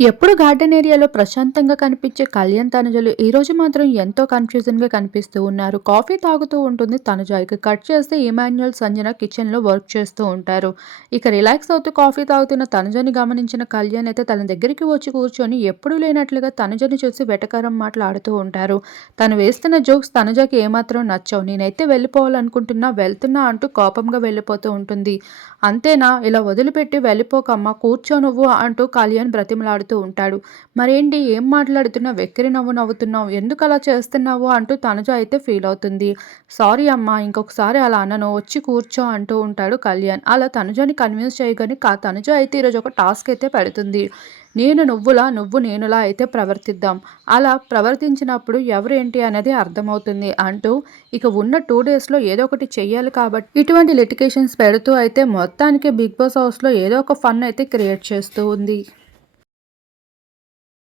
ఎప్పుడు గార్డెన్ ఏరియాలో ప్రశాంతంగా కనిపించే కళ్యాణ్ తనుజలు ఈ రోజు మాత్రం ఎంతో కన్ఫ్యూజన్గా కనిపిస్తూ ఉన్నారు. కాఫీ తాగుతూ ఉంటుంది తనుజ. ఇక కట్ చేస్తే ఇమాన్యుయల్ సంజన కిచెన్లో వర్క్ చేస్తూ ఉంటారు. ఇక రిలాక్స్ అవుతూ కాఫీ తాగుతున్న తనుజని గమనించిన కళ్యాణ్ అయితే తన దగ్గరికి వచ్చి కూర్చొని ఎప్పుడూ లేనట్లుగా తనుజని చూసి వెటకారం మాట్లాడుతూ ఉంటారు. తను వేస్తున్న జోక్స్ తనుజకి ఏమాత్రం నచ్చవు. నేనైతే వెళ్ళిపోవాలనుకుంటున్నా వెళ్తున్నా అంటూ కోపంగా వెళ్ళిపోతూ ఉంటుంది. అంతేనా? ఇలా వదిలిపెట్టి వెళ్ళిపోకమ్మా కూర్చో నువ్వు అంటూ కళ్యాణ్ బ్రతిమలాడుతూ మాట్లాడుతూ ఉంటాడు. మరేంటి? ఏం మాట్లాడుతున్నావు వెక్కిరి నవ్వు నవ్వుతున్నావు. ఎందుకు అలా చేస్తున్నావు? అంటూ తనుజ అయితే ఫీల్ అవుతుంది. సారీ అమ్మా ఇంకొకసారి అలా అన్నను వచ్చి కూర్చో అంటూ ఉంటాడు కళ్యాణ్. అలా తనుజని కన్విన్స్ చేయగానే కా తనుజ అయితే ఈరోజు ఒక టాస్క్ అయితే పెడుతుంది. నేను నువ్వులా నువ్వు నేనులా అయితే ప్రవర్తిద్దాం. అలా ప్రవర్తించినప్పుడు ఎవరేంటి అనేది అర్థమవుతుంది అంటూ ఇక ఉన్న టూ డేస్లో ఏదో ఒకటి చెయ్యాలి కాబట్టి ఇటువంటి లిటికేషన్స్ పెడుతూ అయితే మొత్తానికి బిగ్ బాస్ హౌస్లో ఏదో ఒక ఫన్ అయితే క్రియేట్ చేస్తూ ఉంది.